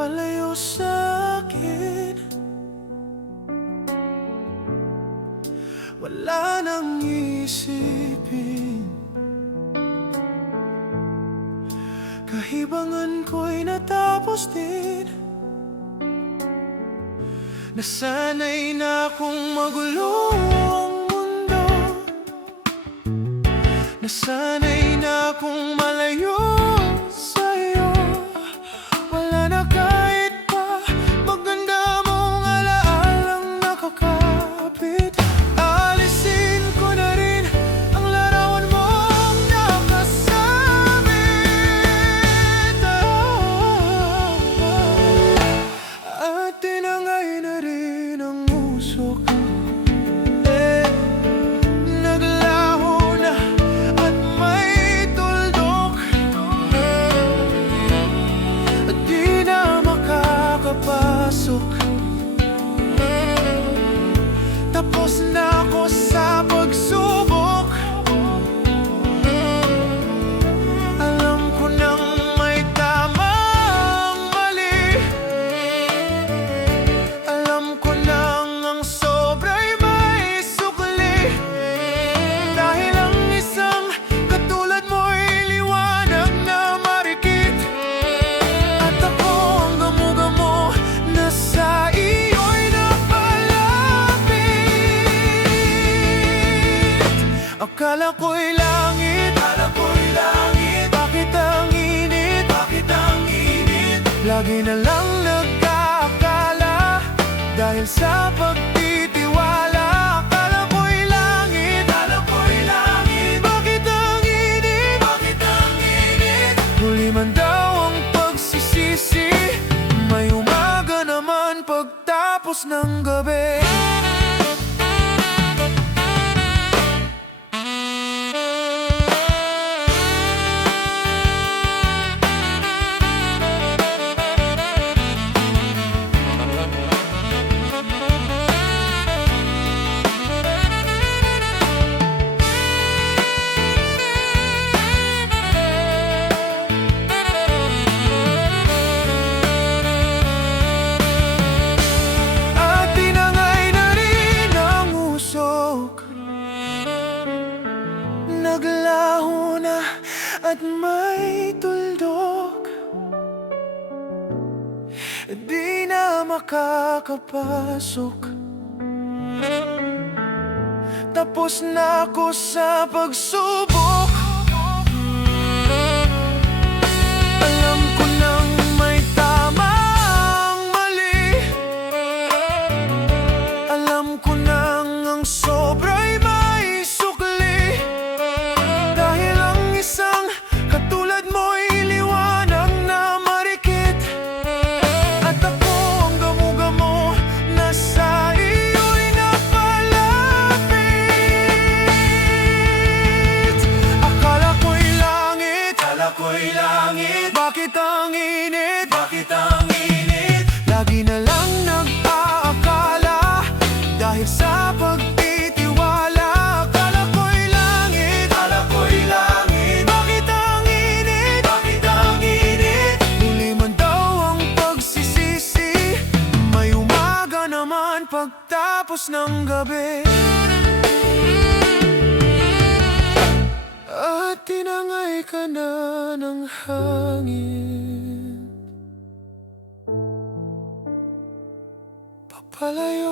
palayo sa akin. Wala nang isipin, kahibangan ko'y natapos din. Nasanay na akong magulo ang mundo, nasanay na akong malayo sa'yo. Wala na kahit pa maganda mong alaalang nakakapit. Alisin ko na rin ang larawan mong nakasabit. At tinangay na rin ang usok, naglaho na at may tuldok. At di na makakapasok. Tapos na ako sa pagsubok. Alam ko nang may tamang mali, alam ko nang ang sobra'y may sukli. Dahil ang isang katulad mo'y liwanag na marikit. At ako ang gamo-gamo na sa iyo'y napalapit. Akala ko'y langit, bakit ang init, lagi na lang nagkakala dahil sa pagtitiwala. Akala ko'y langit, bakit ang init, huli man daw ang pagsisisi. May umaga naman pagtapos ng gabi. Naglaho na at may tuldok, di na makakapasok. Tapos na ako sa pagsubok. Alam ko nang may tamang mali, alam ko nang ang sobra'y may sukli. Dahil ang isang katulad mo'y liwanag na marikit. At ako ang gamo-gamo na sa iyo'y napalapit. Akala ko'y langit, bakit ang init, lagi na lang nag-aakala dahil sa pagtitiwala. Akala ko'y langit, bakit ang init, huli man daw ang pagsisisi. May umaga naman pagtapos ng gabi. At tinangay ka na ng hangin, papalayo